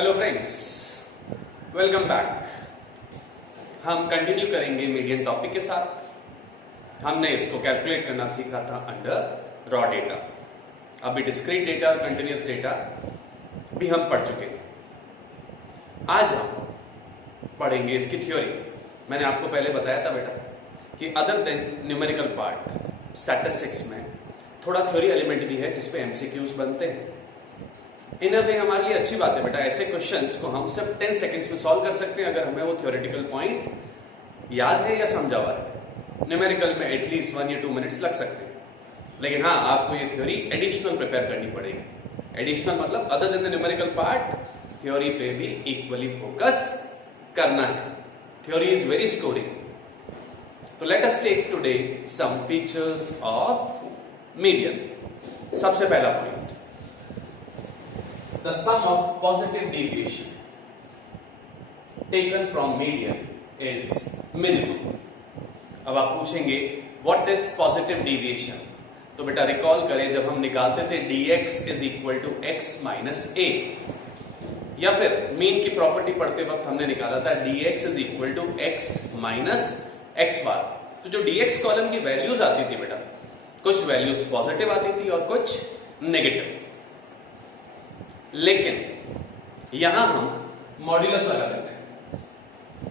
Hello friends, welcome back. हम continue करेंगे median topic के साथ। हमने इसको कैलकुलेट करना सीखा था अंडर रॉ डेटा। अभी डिस्क्रीट डेटा और कंटिन्यूस डेटा भी हम पढ़ चुके हैं। आज हम पढ़ेंगे इसकी थ्योरी। मैंने आपको पहले बताया था बेटा कि other than numerical part statistics में थोड़ा थ्योरी एलिमेंट भी है जिसपे एमसीक्यूज बनते हैं। इन अ वे हमारे लिए अच्छी बात है बेटा, ऐसे क्वेश्चंस को हम सिर्फ 10 सेकंड्स में सॉल्व कर सकते हैं अगर हमें वो थ्योरेटिकल पॉइंट याद है या समझा हुआ है। न्यूमेरिकल में एटलीस्ट 1 या 2 मिनट्स लग सकते हैं, लेकिन हाँ आपको ये थ्योरी एडिशनल प्रिपेयर करनी पड़ेगी। एडिशनल मतलब other than the numerical part theory पे भी इक्वली फोकस करना है। Theory is very scoring. तो let us take today some features of median. सबसे पहला point, the sum of positive deviation taken from median is minimum। अब आप पूछेंगे what is positive deviation? तो बेटा रिकॉल करें जब हम निकालते थे dx is equal to x minus a, या फिर मीन की प्रॉपर्टी पढ़ते वक्त हमने निकाला था dx is equal to x minus x bar। तो जो dx कॉलम की वैल्यूज आती थी बेटा, कुछ वैल्यूज पॉजिटिव आती थी और कुछ नेगेटिव। लेकिन यहां हम मॉड्यूलस लगा देते हैं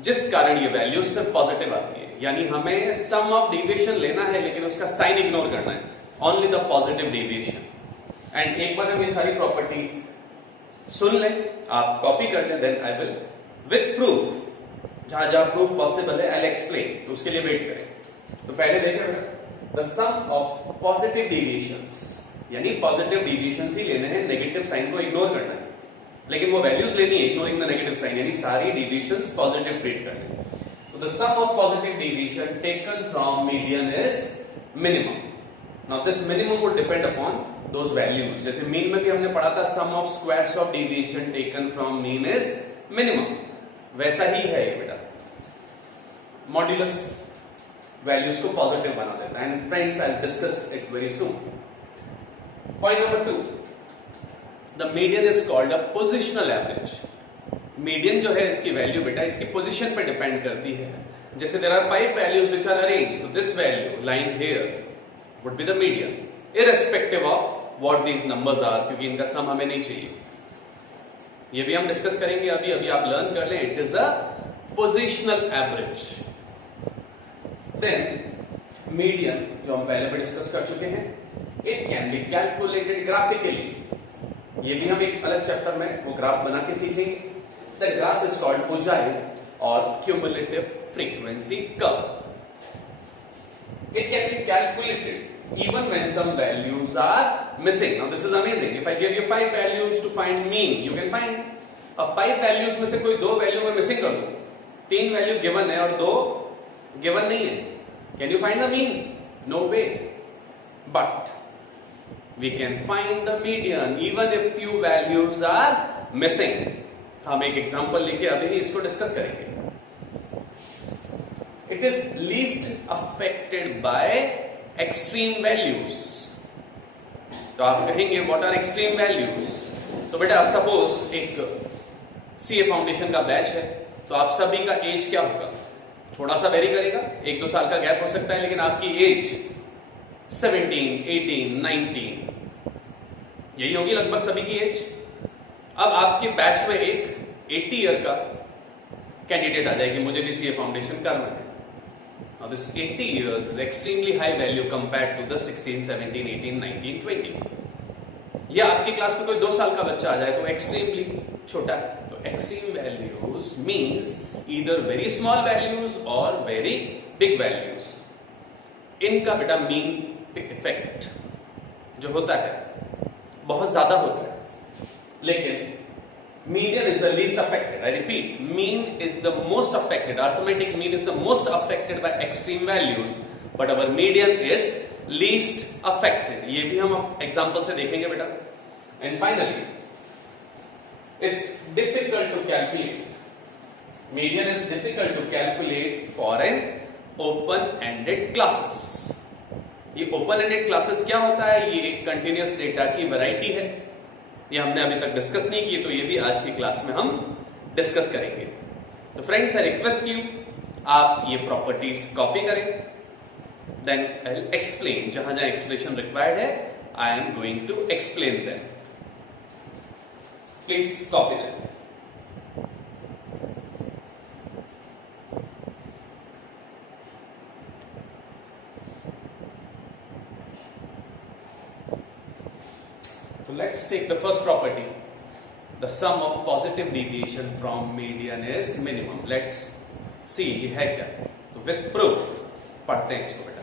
जिस कारण ये वैल्यू सिर्फ पॉजिटिव आती है, यानी हमें सम ऑफ डेविएशन लेना है लेकिन उसका साइन इग्नोर करना है, only the positive deviation. And एक बार हम ये सारी प्रॉपर्टी सुन लें, आप कॉपी कर लें, then I will with proof, जहां जहां प्रूफ पॉसिबल है आई विल एक्सप्लेन, तो उसके लिए वेट करें। तो पहले देखें the sum of positive deviations, यानी पॉजिटिव डेविएशंस ही लेने हैं, नेगेटिव साइन को इग्नोर करना है, लेकिन वो वैल्यूज लेनी है इग्नोरिंग द नेगेटिव साइन, यानी सारी डेविएशंस पॉजिटिव ट्रीट करनी है। तो the sum of positive deviation taken from median is minimum. Now this minimum would depend upon those values. जैसे मीन में भी हमने पढ़ा था sum of squares of deviation taken from mean is minimum, वैसा ही है ये बेटा। मॉड्यूलस वैल्यूज को पॉजिटिव बना देता है। And friends I will discuss it very soon. Point number 2, the median is called a positional average। Median जो है इसकी वैल्यू बेटा इसकी पोजीशन पे डिपेंड करती है। जैसे there are 5 values which are arranged, तो this value line here would be the median irrespective of what these numbers are, क्योंकि इनका सम हमें नहीं चाहिए। ये भी हम डिस्कस करेंगे अभी अभी आप लर्न कर लें। It is a positional average. Then median जो हम पहले भी डिस्कस कर चुके हैं, it can be calculated graphically. ये भी हम एक अलग चैप्टर में वो ग्राफ बना के सीखेंगे। The graph is called ogive और cumulative frequency curve. It can be calculated even when some values are missing. Now this is amazing. If I give you 5 values to find mean, you can find. अब 5 values में से कोई 2 value में missing कर दो, 3 value given है और 2 given नहीं है, can you find the mean? No way. But we can find the median even if few values are missing। हम एक एग्जांपल लेके अभी इसको डिस्कस करेंगे। It is least affected by extreme values। तो आप कहेंगे what are extreme values? तो बेटा सपोज एक सीए फाउंडेशन का बैच है, तो आप सभी का एज क्या होगा? थोड़ा सा वेरी करेगा, 1-2 साल का गैप हो सकता है, लेकिन आपकी एज 17, 18, 19 यही होगी लगभग सभी की एज। अब आपके बैच में एक 80 ईयर का कैंडिडेट आ जाएगी, मुझे भी सीए फाउंडेशन करना है। Now this 80 years is extremely high value compared to the 16, 17, 18, 19, 20। या आपकी क्लास में कोई 2 साल का बच्चा आ जाए तो एक्सट्रीमली छोटा है। तो extreme values means either very small values और वेरी बिग वैल्यूज। इनका बेटा मीन इफेक्ट जो होता है बहुत ज्यादा होता है, लेकिन median is the least affected. I repeat, mean is the most affected, arithmetic mean is the most affected by extreme values, but our median is least affected. ये भी हम एग्जांपल से देखेंगे बेटा। And finally it's difficult to calculate, median is difficult to calculate for an open ended classes. ये open ended classes क्या होता है? ये एक कंटिन्यूअस डेटा की वैरायटी है ये हमने अभी तक डिस्कस नहीं की, तो ये भी आज की क्लास में हम डिस्कस करेंगे। तो फ्रेंड्स, आई रिक्वेस्ट यू, आप ये प्रॉपर्टीज कॉपी करें, देन आई विल एक्सप्लेन। जहां जहां एक्सप्लेनेशन रिक्वायर्ड है, I am going to explain them. Please copy them. So let's take the first property. The sum of positive deviation from median is minimum. Let's see ये है क्या। तो with proof पढ़ते हैं इसको बेटा।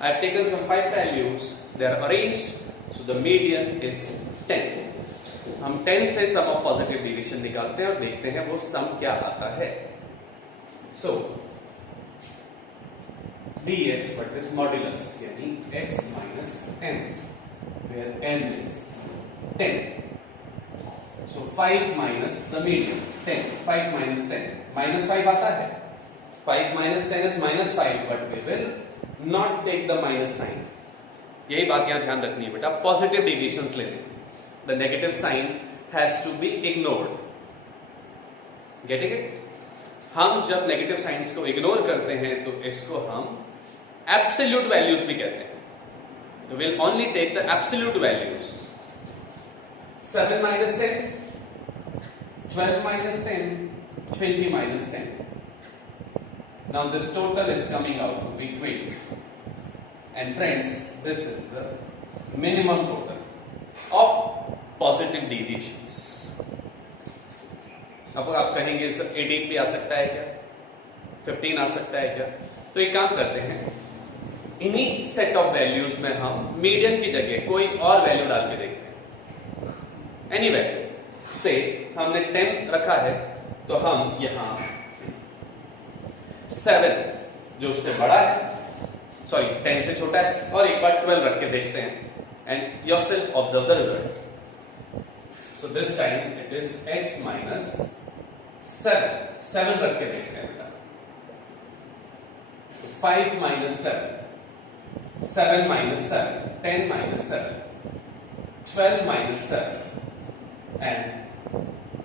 I have taken some 5 values. They are arranged. So the median is 10. हम 10 से sum of positive deviation निकालते हैं और देखते हैं वो sum क्या आता है। So dx but with modulus यानी x minus n, where n is 10. So 5 minus the median 10. 5 minus 10 minus 5 आता है। 5 minus 10 is minus 5, but we will not take the minus sign. यही बात यहां ध्यान रखनी है बेटा। पॉजिटिव डेविएशंस लेने, the negative sign has to be ignored. Getting it? हम जब नेगेटिव साइंस को इग्नोर करते हैं तो इसको हम एब्सोल्यूट वैल्यूज भी कहते हैं। तो we'll only take the absolute values. 7 minus 10, 12 minus 10, 20 minus 10. Now this total is coming out to be 20. And friends, this is the minimum total of positive deviations. अब आप कहेंगे सर 18 भी आ सकता है क्या, 15 आ सकता है क्या? तो एक काम करते हैं, इन्हीं सेट ऑफ वैल्यूज में हम मीडियन की जगह कोई और वैल्यू डाल के देखते हैं। एनी वैल्यू से हमने 10 रखा है, तो हम यहां 7 जो उससे बड़ा है, सॉरी 10 से छोटा है, और एक बार 12 रख के देखते हैं। And yourself observe the result. So this time it is x minus 7 रख के देखते हैं बेटा। 5 minus 7, 7 minus 7, 10 minus 7, 12 minus 7 and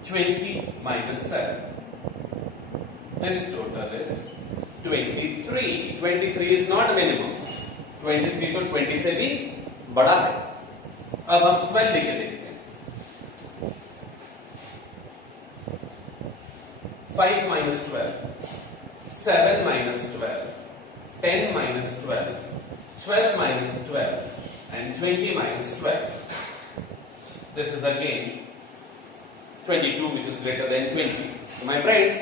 20 minus 7. This total is 23. 23 is not minimum. 23 तो 20 से भी बड़ा है। अब हम 12 लेके देखते हैं। 5 minus 12, 7 minus 12, 10 minus 12, 12 minus 12, and 20 minus 12. This is again 22, which is greater than 20. So my friends,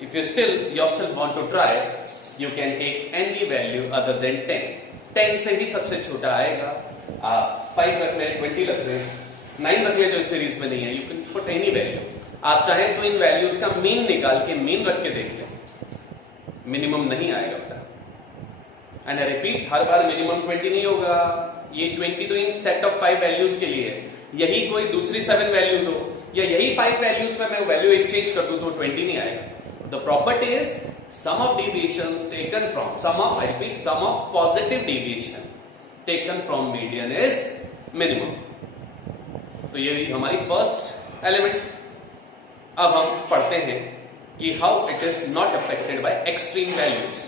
if you still yourself want to try, you can take any value other than 10. 10 से ही सबसे छोटा आएगा। आप 5 रख लें, 20 रख लें, 9 रख लें जो इस सीरीज में नहीं है। You can put any value. आप चाहें तो इन वैल्यूज का मीन निकाल के मीन रख के देख लें, मिनिमम नहीं आएगा बेटा। And I repeat, her bar minimum 20 नहीं होगा। ये 20 तो इन सेट ऑफ 5 वैल्यूज के लिए है। यही कोई दूसरी 7 वैल्यूज हो या यही 5 वैल्यूज में मैं वैल्यू एक्सचेंज कर दूं तो 20 नहीं आएगा। The property is sum of deviations taken from sum of, I repeat, sum of positive deviation taken from median is minimum. तो ये भी हमारी फर्स्ट एलिमेंट। अब हम पढ़ते हैं कि how it is not affected by extreme values.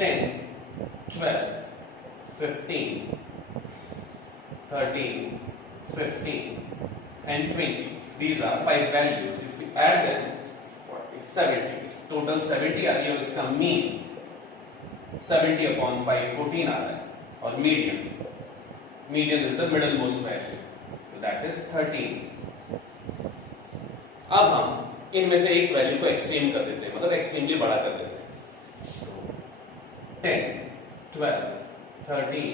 Ten, 12, 15, 13, 15, and 20. These are 5 values. If we add them, 40, 70. Total 70 आ रही है और इसका मीन 70 upon 5, 14 आ रहा है। और median is the middle most value, so that is 13. अब हम इनमें से एक वैल्यू को एक्सट्रीम कर देते हैं, मतलब एक्सट्रीमली बड़ा कर देते हैं। 10, 12, 13,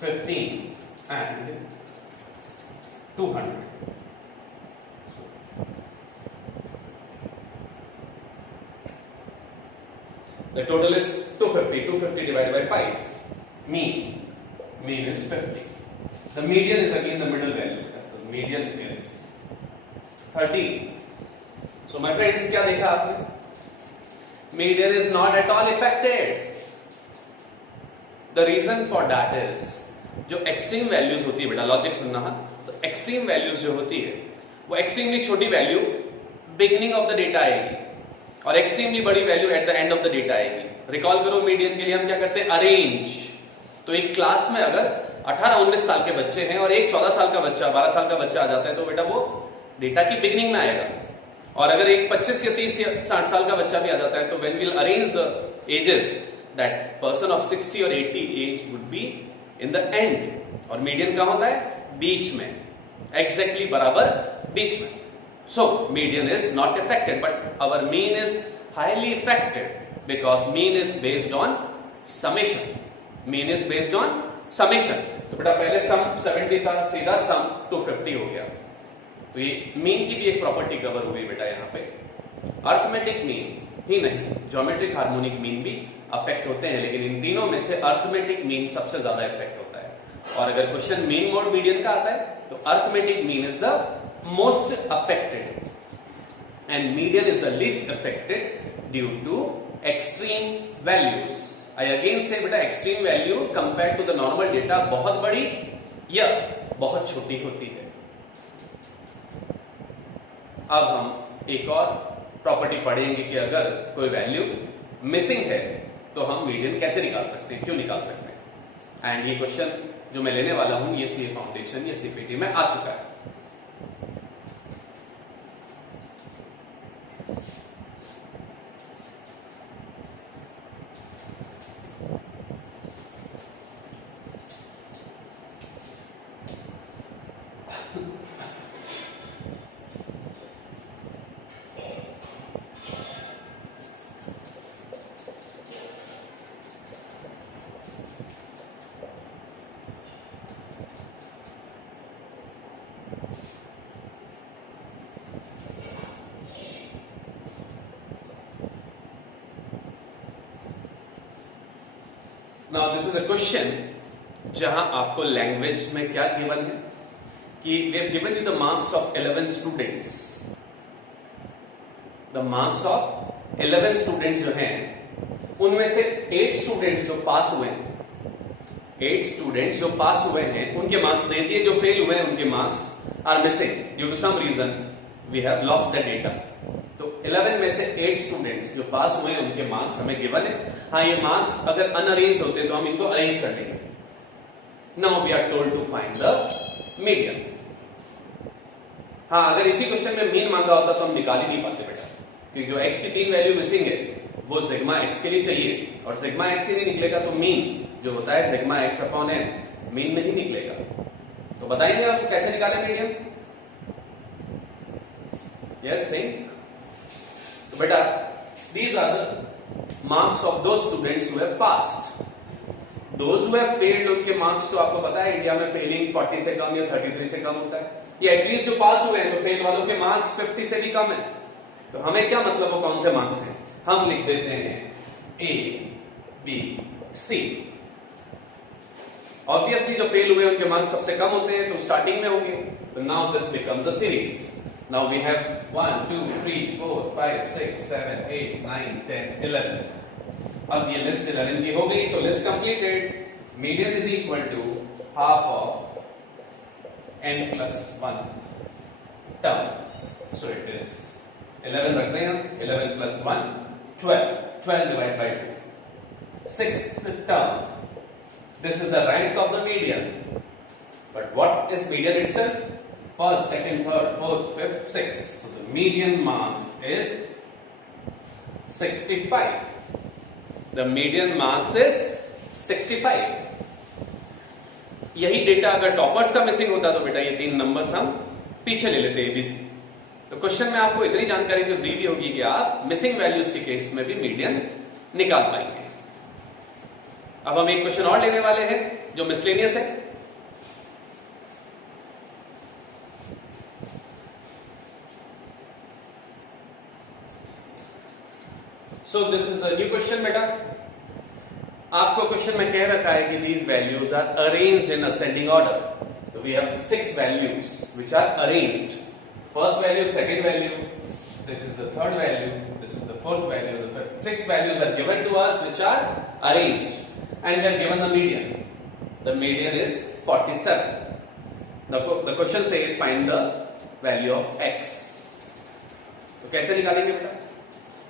15 and 200. The total is 250. 250 divided by 5. Mean is 50. The median is again the middle value. The median is 13. So my friends, क्या देखा आपने? Median is not at all affected. The reason for that is, जो extreme values होती है, बेटा logic सुनना, तो extreme values जो होती है वो एक्सट्रीमली छोटी value beginning of the data आएगी और एक्सट्रीमली बड़ी value at the end of the data आएगी. रिकॉल करो, मीडियन के लिए हम क्या करते हैं? अरेंज. तो एक क्लास में अगर 18-19 साल के बच्चे हैं और एक 14 साल का बच्चा, 12 साल का बच्चा आ जाता है, तो बेटा वो डेटा की बिगिनिंग में आएगा. और अगर एक 25 या 30 या 60 साल का बच्चा भी आ जाता है, तो when we'll arrange the ages, that person of 60 और 80 age would be in the end. और मीडियन कहां होता है? बीच में, एग्जैक्टली बराबर बीच में. So median is not affected, but our mean is highly affected because mean is based on summation. Mean is based on summation. तो बेटा पहले sum 70 था, सीधा sum 250 हो गया. तो ये mean की भी एक प्रॉपर्टी कवर हुई बेटा यहाँ पे. अर्थमेटिक मीन ही नहीं, ज्योमेट्रिक हार्मोनिक मीन भी अफेक्ट होते हैं, लेकिन इन तीनों में से अर्थमेटिक मीन सबसे ज्यादा इफेक्ट होता है. और अगर क्वेश्चन मीन मोड मीडियन का आता है तो arithmetic mean is the most affected and median is the least affected due to extreme values. I again say बेटा extreme value compared to the normal data बहुत बड़ी या बहुत छोटी होती है. अब हम एक और प्रॉपर्टी पढ़ेंगे कि अगर कोई वैल्यू मिसिंग है तो हम मीडियन कैसे निकाल सकते हैं, क्यों निकाल सकते हैं. एंड ये क्वेश्चन जो मैं लेने वाला हूं ये सीए फाउंडेशन या सीपीटी में आ चुका है. Now this is a question जहां आपको लैंग्वेज में क्या गिवन है कि we have given you the marks of 11 students. The marks of 11 students जो हैं उनमें से 8 स्टूडेंट्स जो पास हुए हैं, 8 स्टूडेंट्स जो पास हुए हैं उनके मार्क्स दे दिए, जो फेल हुए हैं उनके marks are missing due to some reason we have lost the data. तो 11 में से 8 स्टूडेंट्स जो पास हुए हैं उनके मार्क्स हमें गिवन है. हाँ, ये मार्क्स अगर अनअरेंज होते तो हम इनको अरेंज कर देंगे. Now we are told to find the median. हाँ, अगर इसी क्वेश्चन में मीन मांगा होता तो हम निकाल ही नहीं पाते बेटा, क्योंकि जो x की 3 वैल्यू मिसिंग है वो सिग्मा x के लिए चाहिए और सिग्मा x ही नहीं निकलेगा तो मीन जो होता है sigma x upon n mean में ही निकलेगा. तो बताइए आप कैसे निकालें मीडियन? Yes think. तो बेटा these are the marks of those students who have passed. Those who have failed उनके मार्क्स तो आपको पता है इंडिया में फेलिंग 40 से कम या 33 से कम होता है. ये एटलीस्ट जो पास हुए हैं तो फेल वालों के मार्क्स 50 से भी कम है. तो हमें क्या मतलब वो कौन से मार्क्स हैं? हम लिख देते हैं A, B, C. ऑब्वियसली जो फेल हुए उनके मार्क्स सबसे कम होते हैं तो स्टार्टिंग में होंगे. तो now this becomes a series. Now we have 1, 2, 3, 4, 5, 6, 7, 8, 9, 10, 11. अब ये लिस्ट 11 की हो गई तो list completed. Median is equal to half of n plus 1 term. So it is 11 रखते हैं हम. 11 plus 1 12. 12 divided by 2. 6th term. This is the rank of the median. But what is median itself? First, second, third, fourth, fifth, sixth. So the median marks is 65. The median marks is 65. यही data अगर toppers का missing होता तो बेटा ये 3 numbers हम पीछे ले लेते ABC. तो क्वेश्चन में आपको इतनी जानकारी तो दी हुई होगी कि आप मिसिंग वैल्यूज के केस में भी मीडियन निकाल पाएंगे. अब हम एक क्वेश्चन और लेने वाले हैं जो मिसलेनियस है. So this is the new question बेटा. आपको क्वेश्चन में कह रखा है कि these values are arranged in ascending order. तो we have 6 values which are arranged. First value, second value, this is the third value, this is the fourth value, the fifth. 6 values are given to us which are arranged, and we are given the median. The median is 47. The question says find the value of x. तो कैसे निकालेंगे बेटा?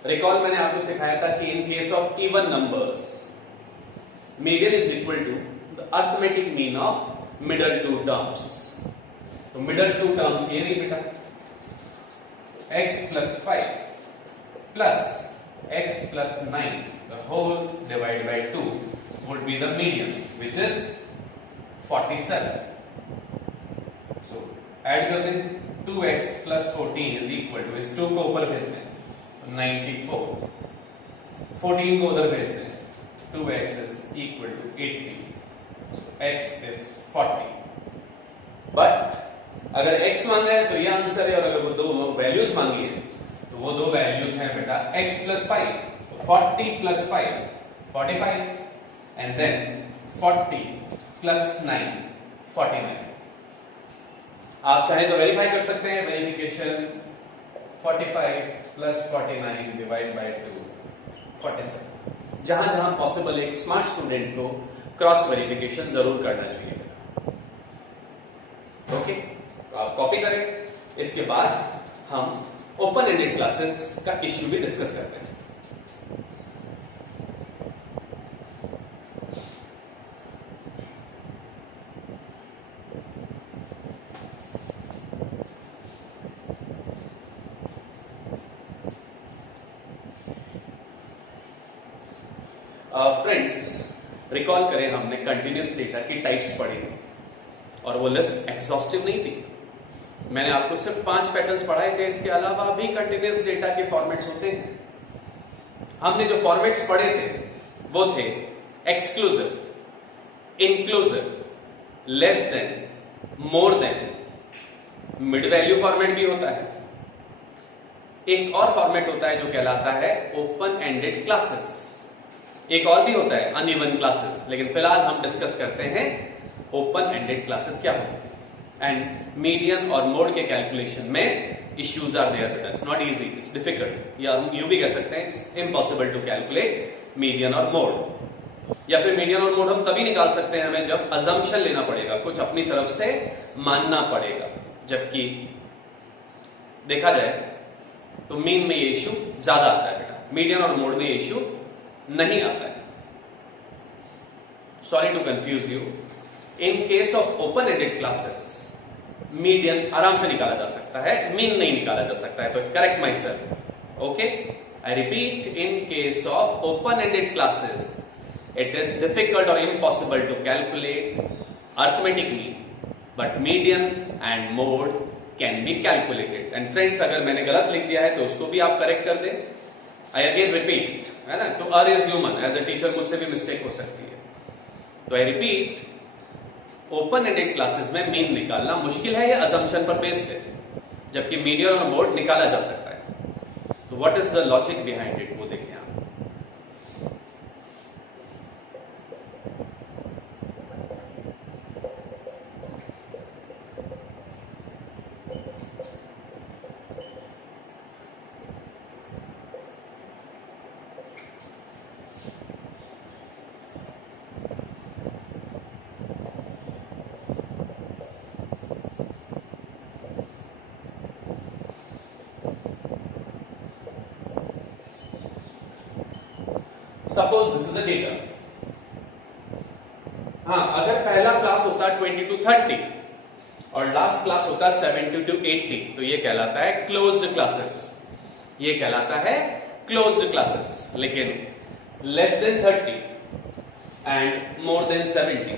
Recall मैंने आपको सिखाया था कि in case of even numbers median is equal to the arithmetic mean of middle two terms. तो मिडल टू टर्म्स ये नहीं बेटा, x plus 5 plus x plus 9 the whole divided by 2 would be the median, which is 47. So add कर दें, 2x plus 14 is equal to, इस 2 को ऊपर भेज दें 94, 14 को उधर भेज दें, 2x is equal to 80, so x is 40. But अगर x मांगा है तो ये आंसर है, और अगर वो दो वैल्यूज मांगी है तो वो दो वैल्यूज हैं बेटा x plus 5, तो 40 plus 5 45, and then 40 plus 9 49. आप चाहे तो वेरीफाई कर सकते हैं, वेरिफिकेशन 45 plus 49 डिवाइड बाय 2 47. जहां जहां पॉसिबल एक स्मार्ट स्टूडेंट को क्रॉस वेरिफिकेशन जरूर करना चाहिए. ओके, तो आप कॉपी करें. इसके बाद हम ओपन एंडेड क्लासेस का इश्यू भी डिस्कस करते हैं. फ्रेंड्स, रिकॉल करें, हमने कंटिन्यूअस डेटा की टाइप्स पढ़ी थी और वो लिस्ट एग्जॉस्टिव नहीं थी. मैंने आपको सिर्फ 5 पैटर्न्स पढ़ाए थे, इसके अलावा भी कंटिन्यूअस डेटा के फॉर्मेट्स होते हैं. हमने जो फॉर्मेट्स पढ़े थे वो थे exclusive, inclusive, less than, more then, mid value format भी होता है. एक और फॉर्मेट होता है जो कहलाता है ओपन एंडेड क्लासेस. एक और भी होता है अनइवन क्लासेस, लेकिन फिलहाल हम डिस्कस करते हैं ओपन एंडेड क्लासेस क्या होते हैं. एंड मीडियन और मोड के कैलकुलेशन में इश्यूज आर देयर बेटा. It's not easy, it's difficult, या हम यूं भी कह सकते हैं it's impossible to calculate median और मोड. या फिर मीडियन और मोड हम तभी निकाल सकते हैं हमें जब अजम्पशन लेना पड़ेगा, कुछ अपनी तरफ से मानना पड़ेगा. जबकि देखा जाए तो मीन में ये इश्यू ज्यादा आता है बेटा, मीडियन और मोड में ये इश्यू नहीं आता है. Sorry to confuse you. In case of open ended classes median आराम से निकाला जा सकता है, मीन नहीं निकाला जा सकता है. तो correct my self. Okay, I repeat, in case of open ended classes it is difficult or impossible to calculate arithmetic mean, but median and mode can be calculated. And friends, अगर मैंने गलत लिख दिया है तो उसको भी आप करेक्ट कर दें. I again repeat, है ना, to err is human. As a teacher मुझसे भी मिस्टेक हो सकती है. तो I repeat, open ended classes में मीन निकालना मुश्किल है, या अजम्पशन पर बेस्ड है, जबकि मीडियन और मोड निकाला जा सकता है. तो what is the logic behind it, वो देखें आप. Suppose this is a data. हाँ, अगर पहला क्लास होता है 20 to 30 और लास्ट क्लास होता है 70 to 80, तो ये कहलाता है क्लोज्ड क्लासेस. ये कहलाता है क्लोज्ड क्लासेस. लेकिन less than 30 and more than 70,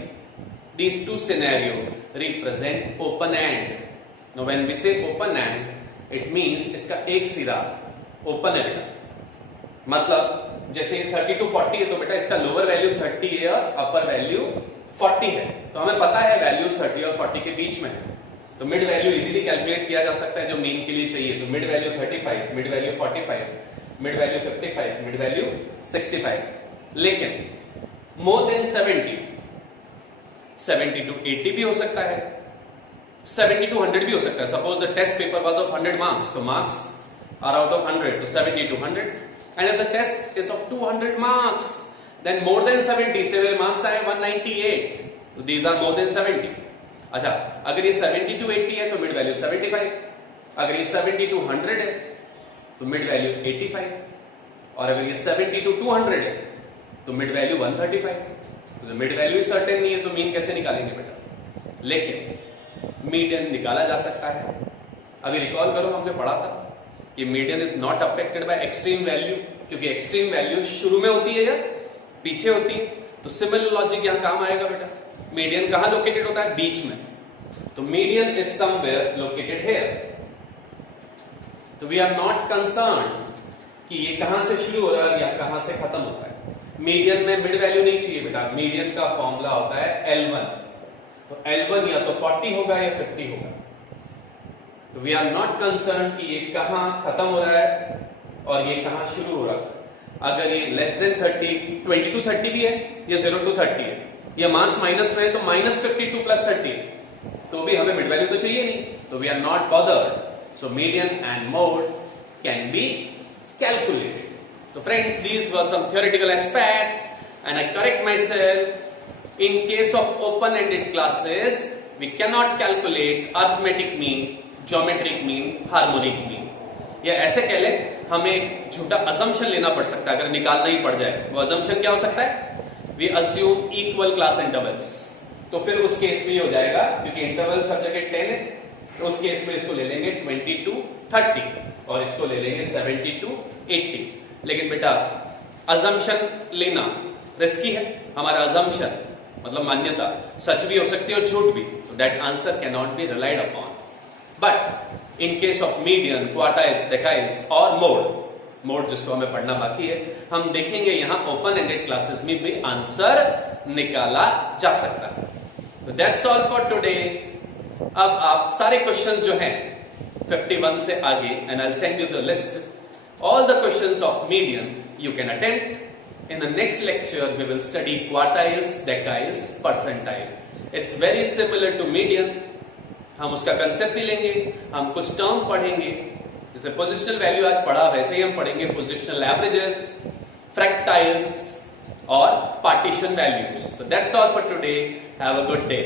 these two scenario represent open end. Now when we say open end, it means इसका एक सिरा ओपन है बेटा. मतलब जैसे 30 to 40 है तो बेटा इसका लोअर वैल्यू 30 है और अपर वैल्यू 40 है. तो हमें पता है वैल्यूज 30 और 40 के बीच में है. तो मिड वैल्यू इजीली कैलकुलेट किया जा सकता है जो मीन के लिए चाहिए. तो mid value 35, mid value 45, mid value 55, mid value 65. लेकिन मोर देन 70 to 80 भी हो सकता है. 70 to 100 भी हो सकता है. Suppose the test paper was of 100 marks, तो मार्क्स आर आउट ऑफ 100, तो 70 to 100. And if the test is of 200 marks, then more than 70 से मेरे मार्क्स आए 198, तो दीज आर मोर देन 70. अच्छा, अगर ये 70 to 80 है तो मिड वैल्यू 75. अगर ये 70 to 100 है तो मिड वैल्यू 85. और अगर ये 70 to 200 है तो मिड वैल्यू 135. तो मिड वैल्यू ही सर्टेन नहीं है तो मीन कैसे निकालेंगे बेटा? लेकिन मीडियन निकाला जा सकता है. अभी रिकॉल करो, हमने पढ़ा था कि median is not affected by extreme value, क्योंकि एक्सट्रीम वैल्यू शुरू में होती है या पीछे होती है. तो सिमिलर लॉजिक यहां काम आएगा बेटा. मीडियन कहां लोकेटेड होता है? बीच में. तो median is somewhere located here. तो वी आर नॉट कंसर्न कि ये कहां से शुरू हो रहा है या कहां से खत्म होता है. मीडियन में मिड वैल्यू नहीं चाहिए बेटा. मीडियन का फॉर्मूला होता है L1. तो L1 या तो 40 होगा या 50 होगा. तो वी आर नॉट कंसर्न कि ये कहां खत्म हो रहा है और ये कहां शुरू हो रहा है. अगर ये लेस देन 30, 20 to 30 भी है, या 0 to 30 है, या मार्क्स माइनस में है तो -52 + 30, तो भी हमें मिड वैल्यू तो चाहिए नहीं. तो we are not bothered. So median and mode can be calculated. So friends, these were some theoretical aspects, and I correct myself. In case of open-ended classes, we cannot calculate arithmetic mean, geometric mean, harmonic mean. या ऐसे कह ले, हमें एक झूठा assumption लेना पड़ सकता है अगर निकालना ही पड़ जाए. वो assumption क्या हो सकता है? We assume equal class intervals. तो फिर उस केस में ये हो जाएगा, क्योंकि इंटरवल सब जगह 10 है, तो उस केस में इसको ले लेंगे 20 to 30 और इसको ले लेंगे 70 to 80. लेकिन बेटा अजम्पशन लेना रिस्की है. हमारा अजम्पशन मतलब मान्यता सच भी हो सकती है और झूठ भी. तो that answer can not be relied upon. But in case of median, quartiles, deciles और मोड जिसको हमें पढ़ना बाकी है, हम देखेंगे यहां ओपन एंडेड क्लासेस में भी आंसर निकाला जा सकता है. तो दैट्स ऑल फॉर टुडे. अब आप सारे क्वेश्चंस जो हैं 51 से आगे, and I'll send you the list. All the questions of median you can attend. In the next lecture, we will study quartiles, deciles, percentile. It's very similar to median. हम उसका concept भी लेंगे, हम कुछ टर्म पढ़ेंगे. जैसे positional value आज पढ़ा, वैसे ही हम पढ़ेंगे पोजिशनल एवरेजेस, फ्रैक्टाइल्स और partition values. So that's all for today. Have a good day.